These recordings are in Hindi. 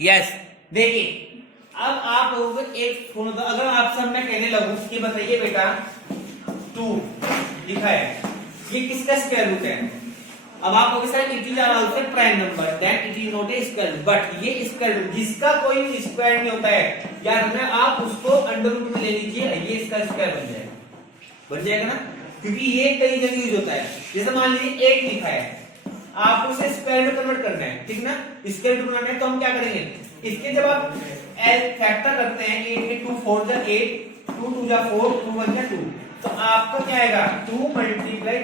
यस। देखिए अब आप लोगों को एक फोन होता, अगर आपसे मैं कहने लगूं कि बताइए बेटा 2 लिखा है, ये किसका स्क्वायर रूट है? अब आप लोग sir it is also prime number that it is not a square root, but ये स्क्वायर रूट जिसका कोई स्क्वायर नहीं होता है यार में आप उसको अंडर रूट में ले लीजिए, ये इसका स्क्वायर बन जाएगा ना, क्योंकि ये कई जगह यूज होता है। जैसे मान लीजिए 8 लिखा है, आपको उसे स्क्वायर में कन्वर्ट करना है, ठीक ना, स्क्वायर रूट बनाना है, तो हम क्या करेंगे, इसके जब आप फैक्टर करते हैं 8 के 2 4 जा 8 2 2 जा 4 2 1 जा 2, तो आपका क्या आएगा 2 मल्टीप्लाई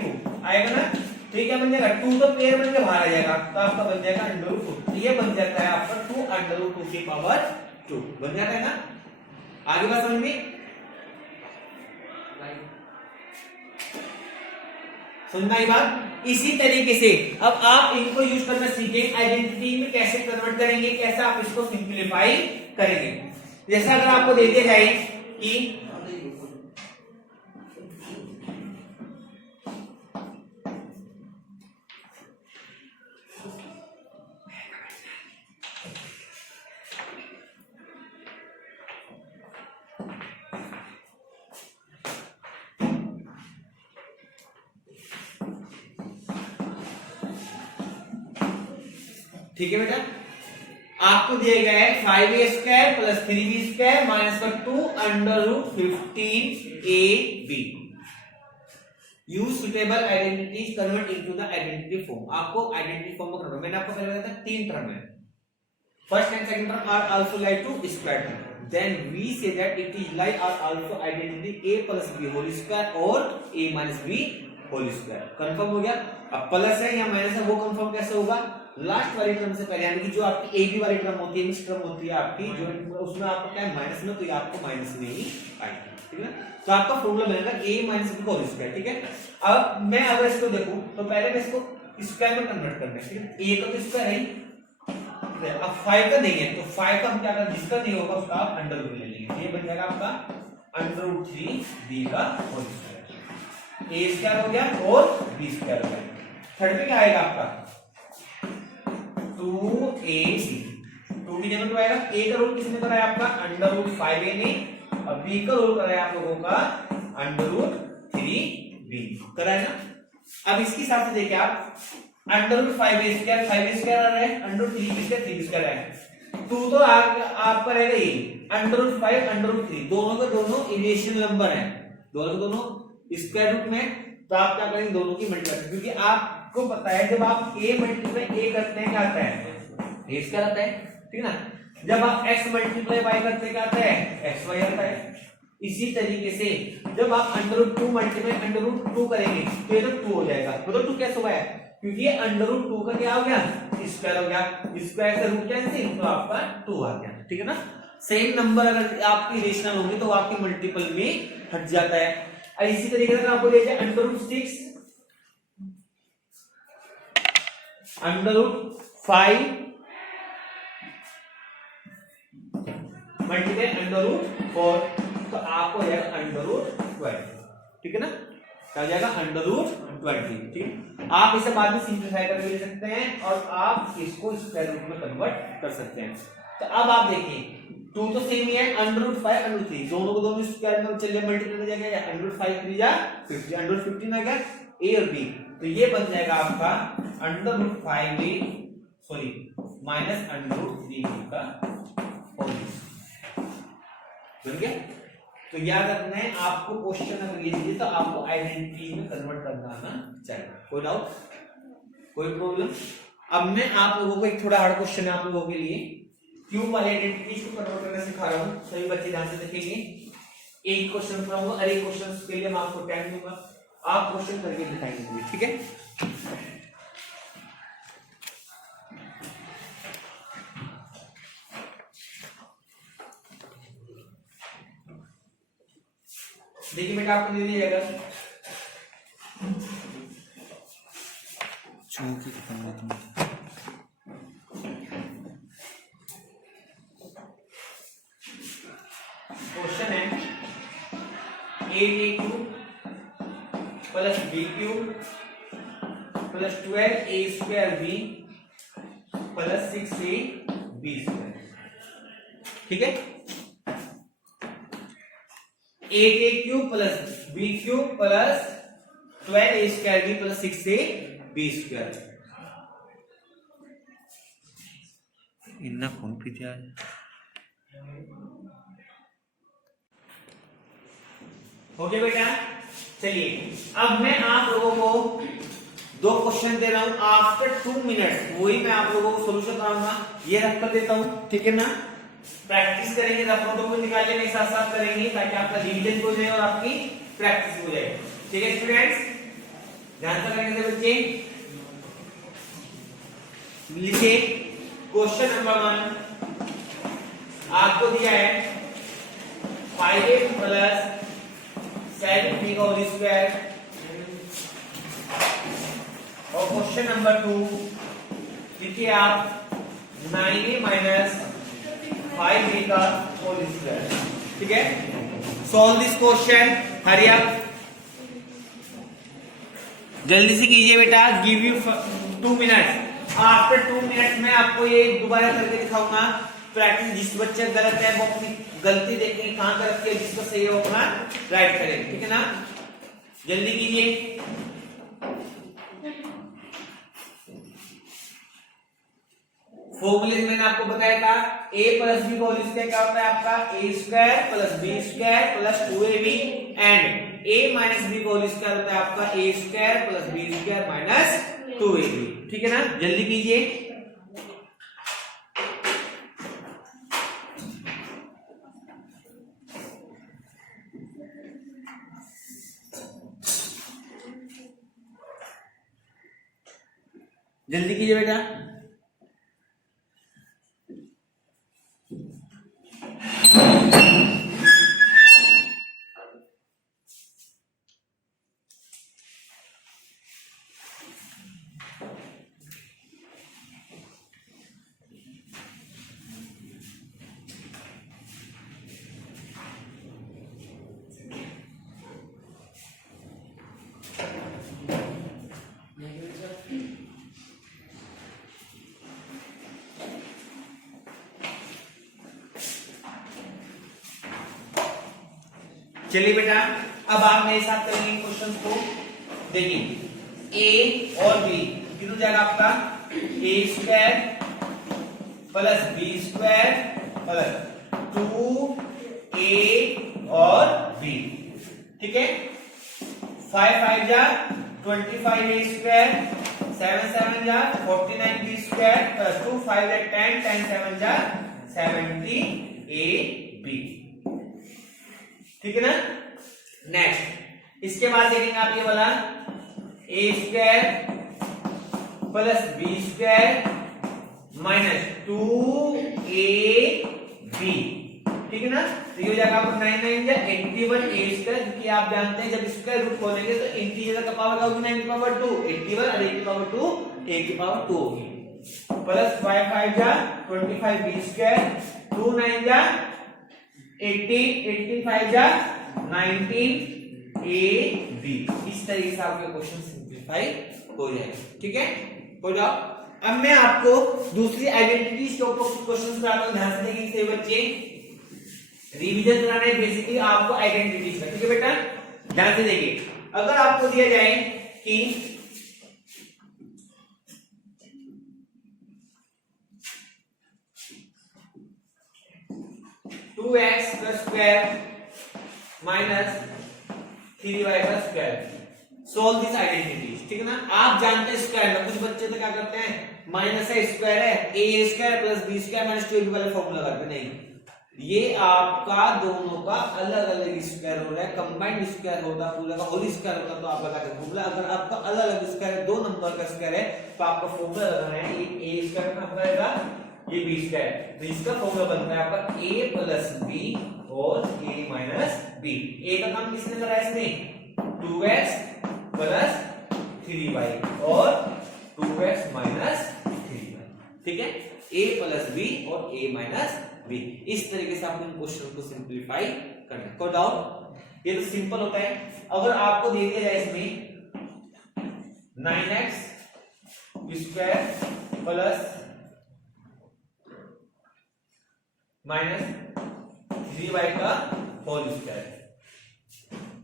2 आएगा ना, तो ये क्या बन जाएगा 2 तो पेयर बन के बाहर आ जाएगा, तो आपका बन जाएगा अंडर रूट 2, तो ये बन जाता है आपका 2 अंडर रूट 2 की पावर 2 बन जाता है ना। आगे बात समझ में सुनना ही बात। इसी तरीके से अब आप इनको यूज करना सीखेंगे, आइडेंटिटी में कैसे कन्वर्ट करेंगे, कैसे आप इसको सिंप्लीफाई करेंगे। जैसा अगर आपको दे दिया जाए कि ठीक है बेटा, आपको दिया गया है 5a square plus 3b square minus 2 under root 15ab। Use suitable identities convert into the identity form. आपको आइडेंटिटी फॉर्म में करना, मैंने आपको पहले बताया था 3 टर्म है, first and second term are also like two square term, then we say that it is like are also identity a plus b whole square और a minus b whole square. Confirm हो गया। अब प्लस है या माइनस है वो कंफर्म कैसे होगा, लास्ट वाली टर्म से पहले, यानी कि जो आपकी ए बी वाली टर्म होती है, मिक्स टर्म होती है आपकी, जो उसमें आपको क्या है माइनस में, तो ये आपको माइनस में ही आएगी, ठीक है। तो आपका फॉर्मूला बनेगा a minus b whole square, ठीक है। अब मैं अगर इसको देखूं तो पहले मैं इसको स्क्वायर में कन्वर्ट करना है, ठीक है। a का तो स्क्वायर है, अब 5 का देंगे तो 5 का हम क्या करें, जिसका नहीं होगा उसका आप अंडर रूट ले लेंगे, ये बन जाएगा आपका अंडर रूट 3b का होल स्क्वायर, a स्क्वायर हो गया और b स्क्वायर हो गया। थर्ड पे क्या आएगा आपका 2ab, 2 की जगह तो आएगा, a का रूट किसने कराया आपका अंडर रूट 5a ने, और b का रूट कराया आप लोगों का अंडर रूट 3b कराया ना। अब इसके साथ से देखिए आप अंडर रूट 5a स्क्वायर आ रहा है, अंडर रूट 3b स्क्वायर आ रहा है, 2 तो आपका रहेगा ये अंडर रूट 5 अंडर रूट 3, दोनों के दोनों इरेशनल नंबर है, दोनों के दोनों स्क्वायर रूट में, तो आप क्या करेंगे दोनों की मल्टीप्लाई, क्योंकि आपको पता है जब आप a मल्टीप्लाई a करते हैं क्या आता है a स्क्वायर आता है, ठीक है ना। जब आप x मल्टीप्लाई y करते हैं क्या आता है xy आता है। इसी तरीके से जब आप under root 2 multiply under root 2 करेंगे तो ये तो 2 हो जाएगा, तो 2 कैसे हुआ है, क्योंकि ये अंडर रूट 2 का क्या हो गया स्क्वायर हो गया, स्क्वायर से रूट कैंसिल, तो आपका 2 आ गया, ठीक है ना। सेम नंबर अगर आपकी रेशनल होगी तो आपके मल्टीपल में हट जाता है। और इसी तरीके से आपको दे दिया under root 6 under root 5 multiply under root 4, तो आपको हो जाएगा अंडर रूट 20, ठीक है ना, क्या हो जाएगा अंडर रूट 20, ठीक। आप इसे बाद में सिंप्लीफाई करके ले सकते हैं और आप इसको स्क्वायर रूट में कन्वर्ट कर सकते हैं। तो अब आप देखिए 2 तो सेम ही है, अंडर रूट 5 अंडर रूट 3 दोनों को दोनों स्क्वायर में चलिए मल्टीप्लाई हो जाएगा, अंडर रूट 5 3 जा 50 अंडर रूट 15 आ गया a और b, तो ये बन जाएगा आपका under root 5a sorry minus under root 3b का होल बन गया। तो याद रखना है आपको क्वेश्चन अगर ये दीजिए तो आपको आइडेंटिटी में कन्वर्ट करना आना चाहिए। कोई डाउट कोई प्रॉब्लम। अब मैं आप लोगों को एक थोड़ा हार्ड क्वेश्चन है आप लोगों के लिए, क्यूब वाली आइडेंटिटीज को कन्वर्ट करना सिखा रहा हूं, सभी बच्चे ध्यान से देखेंगे। एक क्वेश्चन कराऊंगा और एक क्वेश्चन के लिए मैं आपको टाइम दूंगा, आप क्वेश्चन करके दिखाएंगे, ठीक है। देखिए बेटा आपको दे दिया जाएगा क्वेश्चन है 8a³ plus b³ plus 12a² b plus 6a² B square, ठीक है। 8a cube plus B cube plus 12a square B plus 6a B square. इतना कौन पीछे आ हो गया बेटा। चलिए अब मैं आप लोगों को 2 क्वेश्चन दे रहा हूं, आफ्टर 2 मिनट्स वही मैं आप लोगों को सोल्यूशन कराऊंगा। ये रख कर देता हूं, ठीक है ना। प्रैक्टिस करेंगे, रफ नोटों को निकालने में साथ साथ करेंगे ताकि आपका रिवीजन हो जाए और आपकी प्रैक्टिस हो जाए, ठीक है स्टूडेंट्स। ध्यान से करने से बच्चे लिखिए। क्वेश्चन नंबर 1 आपको दिया है 5a प्लस 7b का होल स्क्वायर, और क्वेश्चन नंबर 2 लिखिए आप 9a माइनस 5a का होल स्क्वायर, ठीक है। Solve this question, hurry up, जल्दी से कीजिए बेटा। Give you 2 minutes. After 2 minutes में आपको ये दोबारा करके दिखाऊंगा। प्रैक्टिस, जिस बच्चे गलत है वो अपनी गलती देखेंगे कहां गलत किया, जिसका सही है वो अपना राइट करेंगे, ठीक है ना। जल्दी कीजिए। फॉर्मूले मैंने आपको बताया था, a प्लस बी का होल स्क्वायर क्या होता है आपका a square plus B square plus 2ab, and a minus B का होल स्क्वायर होता है आपका a square plus B square minus 2ab, ठीक है ना। जल्दी कीजिए। जल्दी कीजिए बेटा। चलिए बेटा, अब आप मेरे साथ करेंगे क्वेश्चन को। देखिए a और b कितना जाएगा आपका a square plus B square plus 2a और b, ठीक है। 5 5 जा 25a स्क्वायर, 7 7 जा 49b स्क्वायर प्लस 2 5 जा 10 10 7 जा 70ab, ठीक है ना। नेक्स्ट इसके बाद देखेंगे आप ये वाला a square plus B square minus 2ab, ठीक है ना। तो ये हो जाएगा आपको 9 9 या 81a स्क्वायर, क्योंकि आप जानते हैं जब स्क्वायर रूट खोलेंगे तो इंटीजर का पावर क्या होगी, 9 की पावर 2, 81 और a की पावर 2, a की पावर 2 होगी। प्लस 5 5 जा 25b स्क्वायर, 2 9 जा 18 18 5 जा 19ab। इस तरीके से आपके क्वेश्चन सिंपलीफाई हो जाएगा, ठीक है। हो जाओ। अब मैं आपको दूसरी आइडेंटिटीज के ऊपर क्वेश्चन कराता हूं, ध्यान से देखिए बच्चे। रिवीजन कराना है बेसिकली आपको आइडेंटिटीज का, ठीक है बेटा। ध्यान से देखिए, अगर आपको दिया जाए कि टू एक्स का स्क्वायर माइनस 3y का स्क्वायर, सोल्व दिस आइडेंटिटीज, ठीक है ना। आप जानते हैं स्क्वायर में कुछ बच्चे तो क्या करते हैं, माइनस है स्क्वायर है a square plus b square minus 2ab वाला फॉर्मूला करते, नहीं, ये आपका दोनों का अलग अलग स्क्वायर हो रहा है, कंबाइंड स्क्वायर होता पूरा का होल स्क्वायर होता तो आप लगाते फॉर्मूला। अगर आपका अलग अलग स्क्वायर है, 2 नंबर का स्क्वायर है, तो आपका फॉर्मूला लगाना है ये a स्क्वायर का बनेगा, ये b स्क्वायर, तो इसका फॉर्मूला बनता है आपका a प्लस b और a माइनस b। a का काम किसने करा है इसमें, 2x प्लस 3y और 2x माइनस 3y, ठीक है। a प्लस b और a माइनस b, इस तरीके से आपको इन क्वेश्चन को सिंपलीफाई करना है। कोई डाउट, ये तो सिंपल होता है। अगर आपको दे दिया जाए इसमें 9x square plus minus 3y का होल स्क्वायर।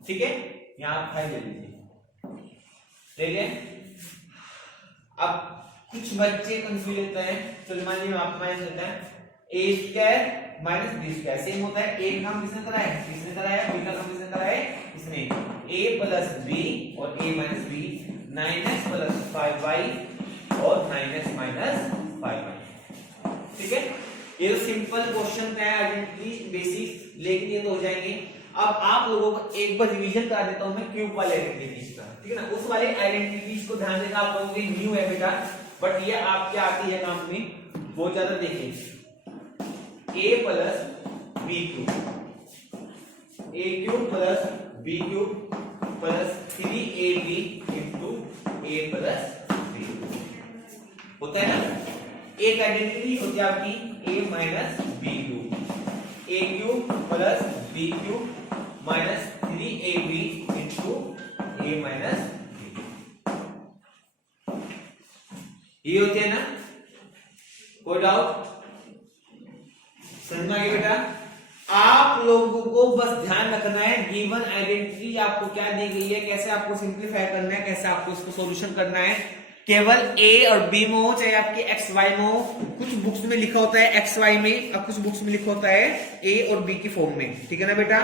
ठीक है, यहां 5 ले लीजिए, ले लिया। अब कुछ बच्चे कंफ्यूज होते हैं, चलो मान लीजिए आपको माइनस होता है a square minus b square, same होता है। a का काम किसने करा है, किसने करा है, b का काम किसने करा है, इसने। a प्लस b और a minus b, 9x plus 5y और 9x माइनस 5y। ठीक है, ये तो सिंपल क्वेश्चन है, आइडेंटिटी बेसिक, लेकिन ये तो हो जाएंगे। अब आप लोगों को एक बार रिवीजन करा देता हूं मैं क्यूब वाले आइडेंटिटीज का, ठीक है ना। उस वाले आइडेंटिटीज को ध्यान देना, आप लोगों के न्यू है बेटा, बट ये आपके आती है काम में बहुत ज्यादा। देखिए a plus b cube, a cube plus b cube plus 3ab into a plus b होता है ना। एक आइडेंटिटी होती है आपकी a minus b cube, a cube plus b cube minus 3ab into a minus b, ये होती है ना। कोई डाउट, समझ में आ गया बेटा। आप लोगों को बस ध्यान रखना है, गिवन आइडेंटिटी आपको क्या दी गई है, कैसे आपको सिंप्लीफाई करना है, कैसे आपको इसको सॉल्यूशन करना है। केवल a और b में हो, चाहे आपके एक्स वाई में हो। कुछ बुक्स में लिखा होता है एक्स वाई में, अब कुछ बुक्स में लिखा होता है a और b की फॉर्म में, ठीक है ना बेटा।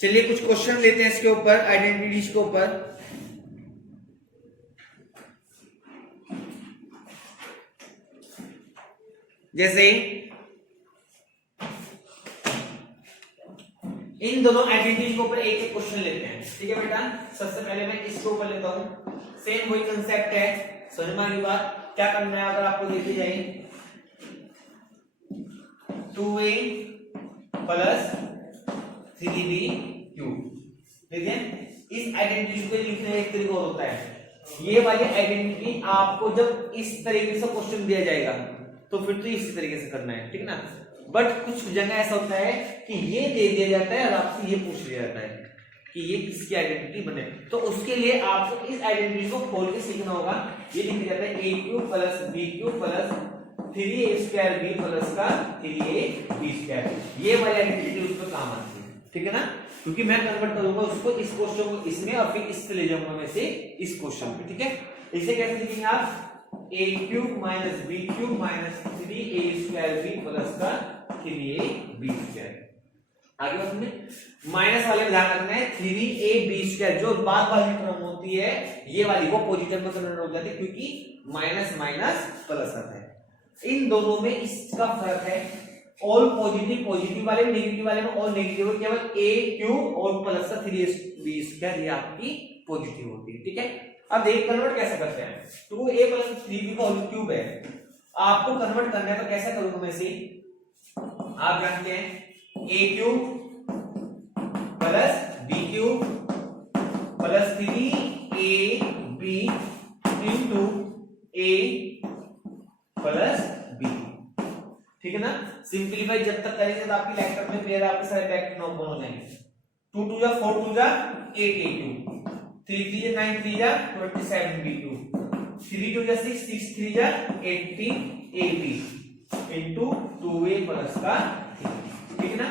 चलिए कुछ क्वेश्चन लेते हैं इसके ऊपर, आइडेंटिटीज के ऊपर। जैसे इन दोनों आइडेंटिटीज के ऊपर एक एक क्वेश्चन लेते हैं, ठीक है बेटा। सबसे पहले मैं इसके ऊपर लेता हूं, सेम वही कंसेप्ट है, समझ में आ गई बात। क्या करना है अगर आपको देखी जाए, 2a प्लस 3b क्यूब, देखिए इस आइडेंटिटी को लिखने का एक तरीका और होता है। ये वाली आइडेंटिटी आपको जब इस तरीके से क्वेश्चन दिया जाएगा तो फिर तो इसी तरीके से करना है, ठीक है ना। बट कुछ जगह ऐसा होता है कि ये दे दिया जाता है और आपसे ये पूछ लिया जाता है कि ये किसकी आइडेंटिटी बने, तो उसके लिए आपको इस आइडेंटिटी को खोल के सीखना होगा। ये लिखा जाता है a cube plus b cube plus 3a square b plus का 3ab स्क्वायर, ये वाली आइडेंटिटी उस पर काम आती है, ठीक है ना। क्योंकि मैं कन्वर्ट करूंगा उसको, इस क्वेश्चन को इसमें और फिर इससे ले जाऊंगा मैं से इस क्वेश्चन पे, ठीक है। इसे कैसे लिखेंगे आप, a cube minus b cube minus 3a square b plus का 3ab स्क्वायर। आगे बढ़ते, माइनस वाले में ध्यान रखना है 3ab स्क्वायर जो बाद वाली टर्म होती है, ये वाली वो पॉजिटिव में कन्वर्ट हो जाती है, क्योंकि माइनस माइनस प्लस आता है। इन दोनों में इसका फर्क है, ऑल पॉजिटिव पॉजिटिव वाले में, नेगेटिव वाले में ऑल नेगेटिव, केवल a क्यूब और प्लस का 3ab स्क्वायर ये आपकी पॉजिटिव होती है, ठीक है। अब देखिए कन्वर्ट कैसे करते हैं, 2a प्लस 3b का होल क्यूब है, आपको कन्वर्ट करना है तो कैसे करूंगा मैं इसे, आप जानते हैं a cube plus b cube plus 3ab into a plus b, ठीक है ना। सिंप्लीफाई जब तक करेंगे तो आपकी लेक्चर में फिर आपके सारे फैक्ट नॉट बन हो जाएंगे। 2 2 जा 4 2 जा 8 a क्यूब, 3 3 जा 9 3 जा 27 b क्यूब, 3 2 जा 6 6 3 जा 18 ab इंटू 2a प्लस का 3, ठीक है ना।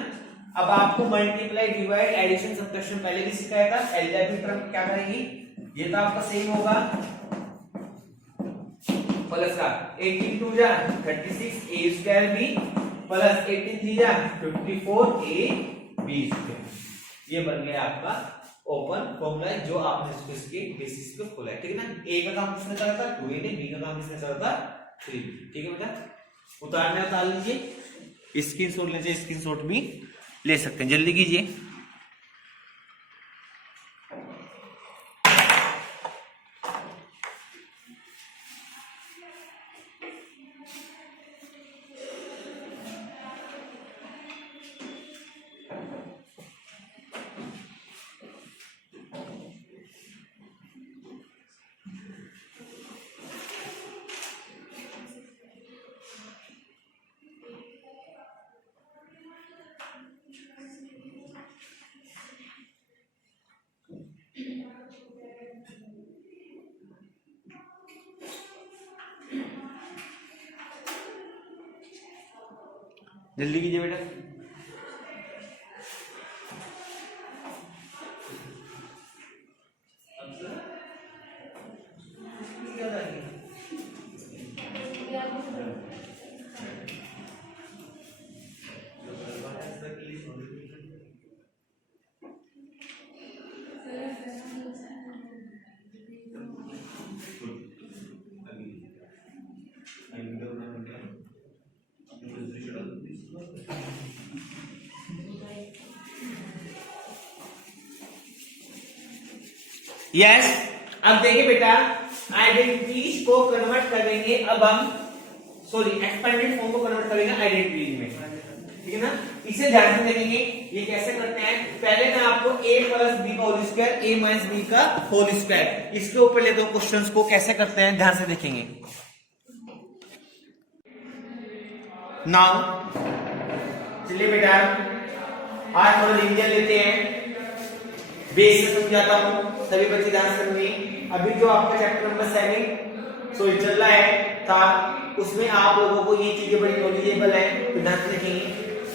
अब आपको मल्टीप्लाई डिवाइड एडिशन सब्ट्रैक्शन पहले भी सिखाया था, एलजेब्रिक टर्म क्या करेंगी, ये तो आपका सेम होगा, प्लस का 18 2 जा 36 a स्क्वायर b प्लस 18 3 जा 54 a b स्क्वायर, ये बन गया आपका ओपन फॉर्मूला जो आपने इसके बेसिस पे खोला है, ठीक है ना। a का काम किसने करा था, 2a ने, b का काम किसने करा था, 3b, ठीक है बेटा। उतारना उतार लीजिए, स्क्रीनशॉट लीजिए, स्क्रीनशॉट भी ले सकते हैं, जल्दी कीजिए। जल्दी कीजिए बेटा। यस अब देखिए बेटा, आइडेंटिटीज को कन्वर्ट करेंगे। अब हम सॉरी एक्सपेंडेड फॉर्म को कन्वर्ट करेंगे आइडेंटिटीज में, ठीक है ना। इसे ध्यान से देखेंगे ये कैसे करते हैं। पहले मैं आपको a प्लस बी का whole square, a minus B का होल स्क्वायर, इसके ऊपर ले दो क्वेश्चंस को कैसे करते हैं, ध्यान से देखेंगे। नाउ चलिए बेटा आज थोड़ा लिनियर लेते हैं, बेस से समझाता हूं, सभी बच्चे ध्यान से सुनिए। अभी जो आपका चैप्टर नंबर 7 सॉरी चल रहा है था, उसमें आप लोगों को ये चीजें बड़ी नॉलेजेबल है, तो ध्यान से देखेंगे।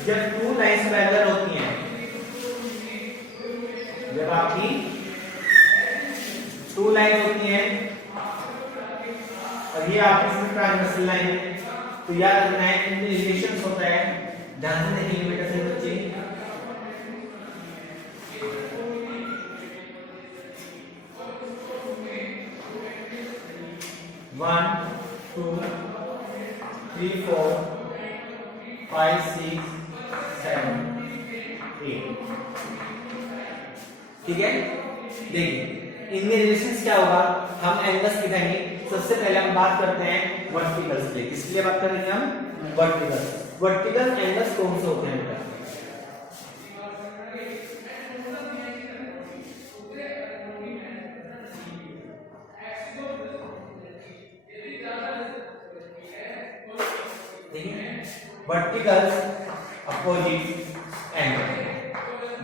जब टू लाइंस पैरेलल होती हैं, जब आपकी टू लाइन होती हैं और ये आपकी ट्रांसवर्सल लाइन है, तो याद रखना है इनमें रिलेशंस होता है। ध्यान से देखेंगे बेटा सभी बच्चे। 1 2 3 4 5 6 7 8, ठीक है। देखिए इनमें रिलेशंस क्या होगा, हम एंगल्स दिखाएंगे। सबसे पहले हम बात करते हैं वर्टिकल्स के, किसके लिए बात करेंगे हम, वर्टिकल्स। वर्टिकल एंगल्स कौन से होते हैं बेटा, वर्टिकल्स अपोजिट एंगल।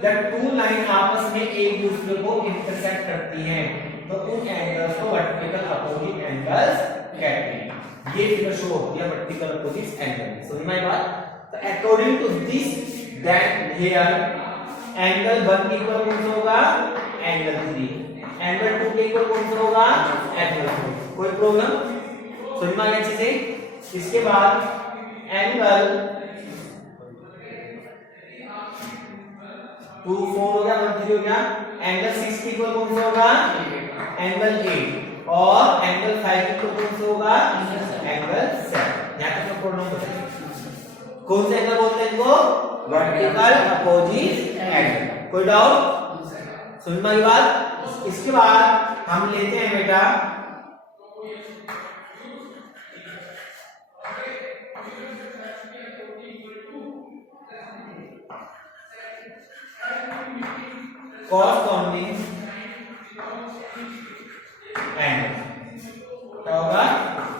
जब टू लाइन आपस में एक दूसरे को इंटरसेक्ट करती हैं तो उन एंगल्स को वर्टिकल अपोजिट एंगल्स कहते हैं। ये फिगर शो होती है वर्टिकल अपोजिट एंगल, समझ में आई बात। तो according to this that here angle 1 equal कौन सा होगा, एंगल 3, एंगल 2 के इक्वल कौन सा होगा, एंगल 4। कोई प्रॉब्लम, समझ में आ गया चीजें। इसके बाद एंगल 2 4 हो गया, 1 3 हो गया। एंगल 6 के इक्वल कौन सा होगा, एंगल 8, और एंगल 5 के इक्वल कौन सा होगा, एंगल 7। यहां तक प्रॉब्लम बताइए कौन सा एंगल बोलते हैं इनको, वर्टिकल अपोजिट एंगल। कोई डाउट, समझ में आई बात। इसके बाद हम लेते हैं बेटा कॉरस्पॉन्डिंग एंगल, क्या होगा,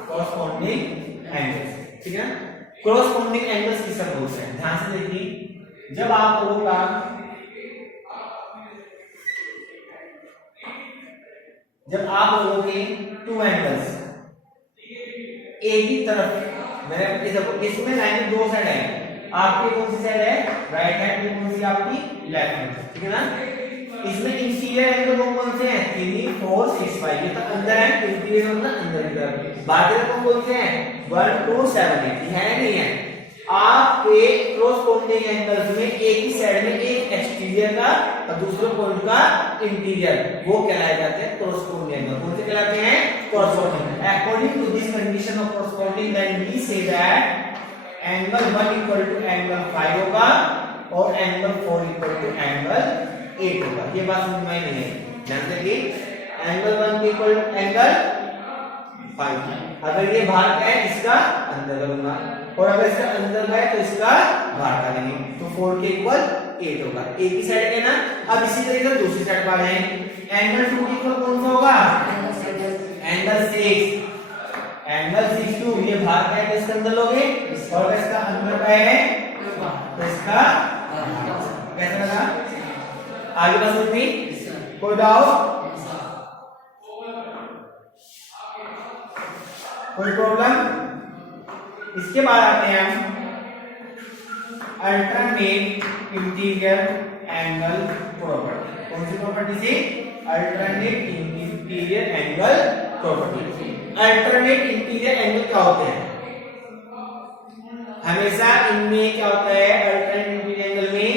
कॉरस्पॉन्डिंग एंगल्स, ठीक है। कॉरस्पॉन्डिंग एंगल्स किसका बोलते हैं, ध्यान से देखिए। जब आप लोगों का के टू एंगल्स एक ही तरफ, इसमें लाइन दो साइड है, आपकी कौन सी साइड है, राइट हैंड की, कौन सी आपकी, लेफ्ट हैंड, ठीक है ना। इसमें इंटीरियर एंगल कौन से हैं, 3 4 6 5, ये तो अंदर है, इंटीरियर मतलब अंदर की तरफ। बाहर कौन से हैं, 1 2 7 8, है नहीं है। आपके कॉरस्पॉन्डिंग एंगल्स में एक ही साइड में एक एक्सटीरियर का और दूसरे पॉइंट का इंटीरियर, वो कहलाए जाते हैं कॉरस्पॉन्डिंग एंगल। कौन से कहलाते हैं, corresponding. According to this condition of corresponding then we say that angle 1 equal to angle 5 होगा और एंगल 4 इक्वल टू एंगल 8 होगा। ये बात समझ में नहीं है, ध्यान देखिए। एंगल 1 इक्वल टू एंगल 5, अगर ये बाहर का है इसका अंदर करूंगा, और अगर इसका अंदर है तो इसका बाहर का लेंगे, तो 4 के इक्वल 8 होगा। एक ही साइड है ना। अब इसी तरीके से दूसरी साइड पर आ जाएंगे। एंगल 2 के इक्वल कौन सा होगा, एंगल 6, एंगल 6 2, ये बाहर का है तो इसका अंदर लोगे, और इसका अंदर का है तो इसका कैसा लगा, आगे बस उतनी। कोई डाउट, कोई प्रॉब्लम। इसके बाद आते हैं हम अल्टरनेट इंटीरियर एंगल प्रॉपर्टी। कौन सी प्रॉपर्टी थी? Alternate interior angle property. Alternate interior angle क्या होते हैं? हमेशा इनमें क्या होता है, अल्टरनेट इंटीरियर एंगल में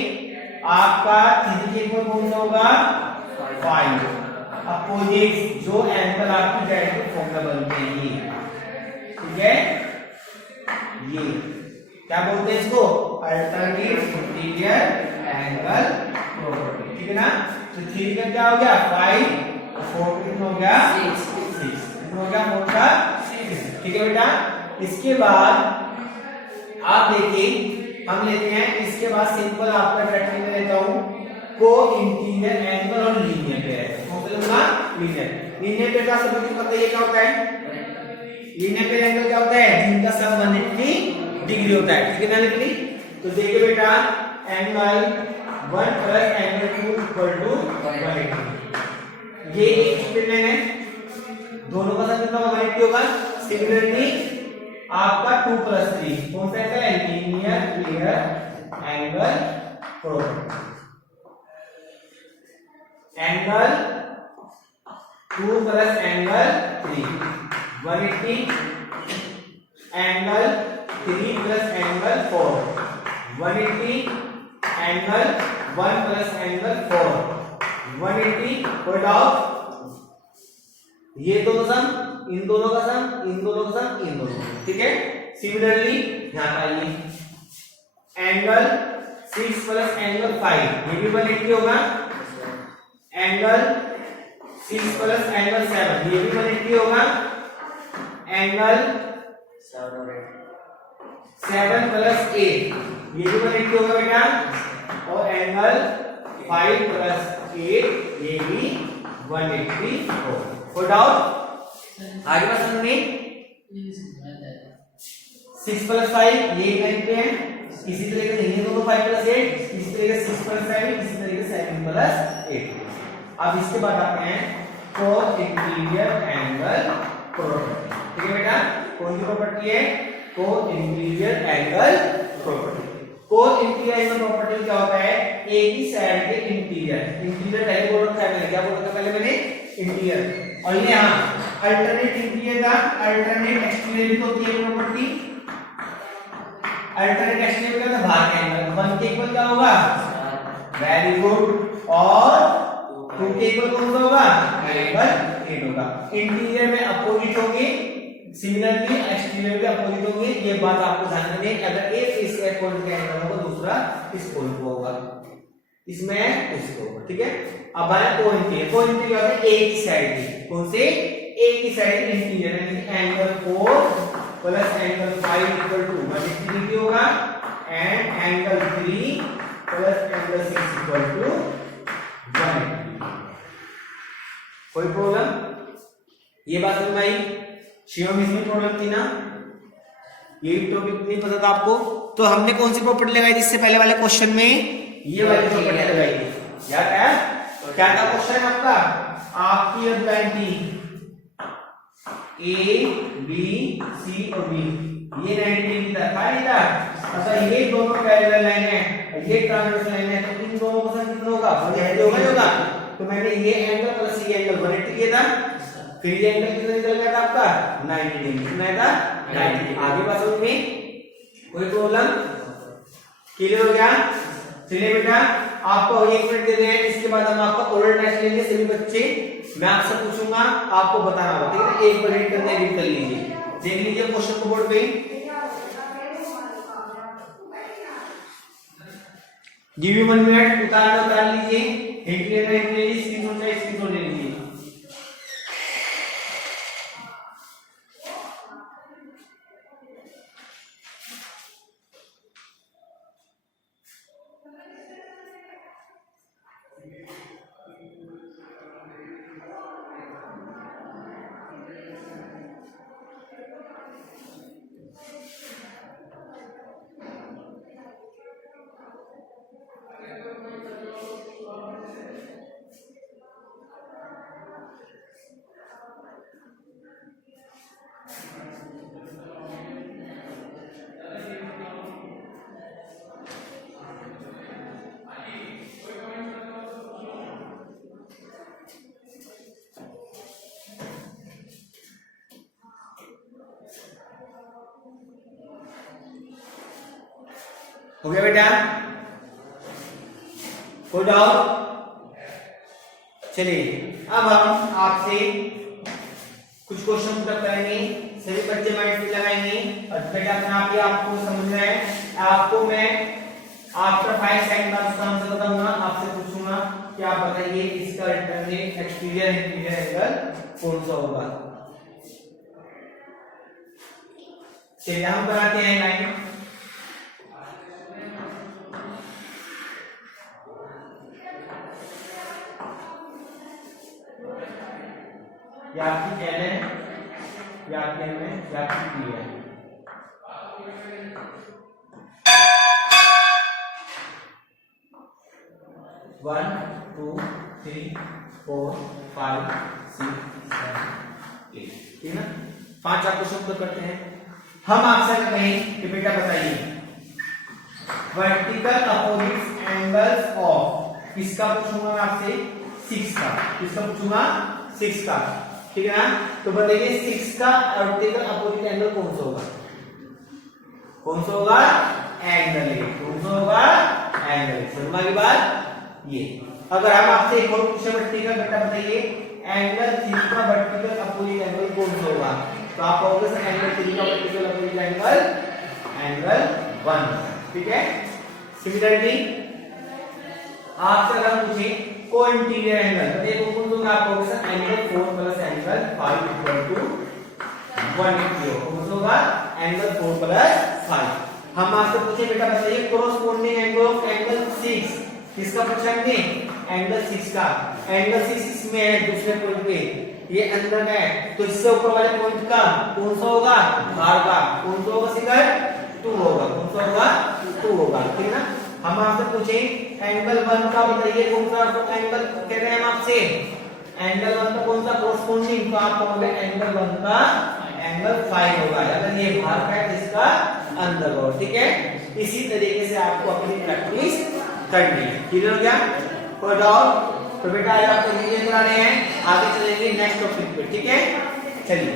आपका थीटा इक्वल कौन सा होगा? 5 अपोजिट जो एंगल आपकी डायरेक्ट फॉर्मूला बनते हैं ये, ठीक है, ये क्या बोलते हैं इसको? अल्टरनेट इंटीरियर एंगल प्रॉपर्टी, ठीक है ना। तो थीटा क्या हो गया? 5 और 4 कितना हो गया? 6 कितना हो गया? 4 का 6, ठीक है बेटा। इसके बाद आप देखिए हम लेते हैं, इसके बाद सिंपल आपका ट्रैक्टर में लेता हूं को इंटीरियर एंगल और लीनियर पेयर। कौन सा लूंगा? लीनियर पेयर का सब कुछ पता है क्या होता है? लीनियर पेयर एंगल क्या होता है? जिनका सम 180 डिग्री होता है, ठीक है ना लिखनी। तो देखिए बेटा angle 1 plus angle 2 equal to 180, ये एक स्ट्रेट लाइन है, दोनों का सम कितना होगा? 180 होगा। सिमिलरली आपका 2 प्लस 3 कौन सा एंगल है? Linear pair angle property. Angle 2 plus angle 3 180, angle 3 plus angle 4 180, angle 1 plus angle 4 180। कोई डाउट? ये दोनों सम, इन दोनों का सम, इन दोनों का सम, इन दोनों, ठीक है। सिमिलरली यहां पर आइए एंगल 6 प्लस एंगल 5 ये भी 180 होगा। एंगल 6 प्लस एंगल 7 ये भी 180 होगा। एंगल 7 प्लस 8 ये भी 180 होगा बेटा। और एंगल 5 प्लस 8 ये भी 180 होगा। कोई डाउट? आगे बात समझ में 6 प्लस 5 ये 9 पे है, इसी तरीके से ये दोनों 5 प्लस 8, इसी तरीके से 6 प्लस 7, इसी तरीके से 7 प्लस 8। अब इसके बाद आते हैं को इंटीरियर एंगल प्रॉपर्टी, ठीक है बेटा। कौन सी प्रॉपर्टी है? को इंटीरियर एंगल प्रॉपर्टी। को इंटीरियर एंगल प्रॉपर्टी क्या होता है? एक ही साइड के इंटीरियर, इंटीरियर पहले बोल रखा है मैंने, क्या बोल रखा पहले मैंने? इंटीरियर। और ये यहाँ अल्टरनेट इंटीरियर का अल्टरनेट एक्सटीरियर भी तो होती है प्रॉपर्टी। अल्टरनेट एक्सटीरियर का मतलब बाहर का एंगल 1 के इक्वल क्या होगा? Very good. और 2 के इक्वल कौन सा होगा? एंगल 8 होगा। इंटीरियर में अपोजिट होंगे, सिमिलरली एक्सटीरियर भी अपोजिट होंगे। ये बात आपको ध्यान रखनी है। अगर एक इस पॉइंट का एंगल होगा, दूसरा इस पॉइंट को होगा, इसमें इसको होगा, ठीक है। अब आया को इंटीरियर। को इंटीरियर होता है एक ही साइड की, कौन से? एक ही साइड की इंटीरियर, यानी angle 4 plus angle 5 equal to 180 degree होगा। And angle 3 plus angle 6 equal to 180। कोई प्रॉब्लम? ये बात समझ में आई? शिवम इसमें प्रॉब्लम थी ना? ये टॉपिक नहीं पता था आपको? तो हमने कौन सी प्रॉपर्टी लगाई थी इससे पहले वाले क्वेश्चन में? ये वाली प्रॉपर्टी लगाई थी। याद है? तो क्या था क्वेश्चन आपका? आपकी अब थी ए बी सी और बी, ये 90 डिग्री था नहीं था? अच्छा ये दोनों पैरेलल लाइन है, ये ट्रांसवर्सल लाइन है, तो इन दोनों का सम कितना होगा? 180 होगा, होगा। तो मैंने ये एंगल प्लस ये एंगल 180 किया था, फिर ये एंगल कितना निकल गया था आपका? 90 डिग्री। कितना था? 90। आगे बात समझ में? कोई प्रॉब्लम? क्लियर हो गया? चलिए बेटा आपको 1 मिनट दे रहे हैं, इसके बाद हम आपका ओरल टेस्ट लेंगे सभी बच्चे। मैं आपसे पूछूंगा, आपको बताना होगा, ठीक है। एक बार रीड करने रीड कर लीजिए, देख लीजिए क्वेश्चन को बोर्ड पे। गिव यू 1 मिनट, उतार लीजिए, हिंट लेना हिंट ले लीजिए, स्क्रीनशॉट ले लीजिए। हो गया बेटा? कोई डाउट? चलिए अब हम आपसे कुछ क्वेश्चन पुट करेंगे, सभी बच्चे माइंड में लगाएंगे और बेटा अपने आप ही आपको समझना है। आपको मैं आफ्टर 5 सेकंड बाद उसका आंसर बताऊंगा, आपसे पूछूंगा कि आप बताइए इसका रिटर्न एक्सटीरियर इंटीरियर एंगल कौन सा होगा। चलिए हम बनाते हैं लाइन। या आपकी एल है या आपकी एम है या आपकी पी है। One two three four five six seven eight, ठीक है ना? 5 आप क्वेश्चन तो करते हैं। हम आपसे कहें कि बेटा बताइए वर्टिकल अपोजिट एंगल्स ऑफ, किसका पूछूंगा मैं आपसे? 6 का। किसका पूछूंगा? 6 का, ठीक है ना? तो बताइए 6 का वर्टिकल अपोजिट एंगल कौन सा होगा? कौन सा होगा? Angle A. कौन सा होगा? Angle A. समझ की बात? ये अगर हम आपसे एक और पूछे वर्टिकल, बेटा बताइए एंगल 3 का वर्टिकल अपोजिट एंगल कौन सा होगा? तो आप कहोगे सर एंगल 3 का वर्टिकल अपोजिट एंगल 1, ठीक है? सिमिलरली आपसे अगर पूछे को इंटीरियर एंगल, बताइए कौन सा होगा? आप कहोगे sir angle 4 plus angle 5 equal to 180। कौन सा होगा? Angle 4 plus 5। हम आपसे पूछे बेटा बताइए कोरोस्पोंडिंग एंगल ऑफ एंगल 6, किसका पूछेंगे? एंगल 6 का। एंगल 6 इसमें है दूसरे पॉइंट पे, ये अंदर है, तो इससे ऊपर वाले पॉइंट का कौन सा होगा? बाहर का। कौन सा होगा? सिगर 2 होगा। कौन सा होगा? 2 होगा, ठीक है ना? हम आपसे पूछे एंगल 1 का बताइए कौन सा एंगल कह रहे हैं हम आपसे? एंगल 1 का कौन सा कोरोस्पोंडिंग? तो आप कहोगे एंगल 1 का एंगल 5 होगा। अगर ये बाहर का है इसका अंदर होगा, ठीक है? इसी तरीके से आपको अपनी प्रैक्टिस करनी है। क्लियर हो गया? कोई डाउट? तो बेटा आज आपको वीडियो चला रहे हैं, आगे चलेंगे नेक्स्ट टॉपिक पे, ठीक है? चलिए।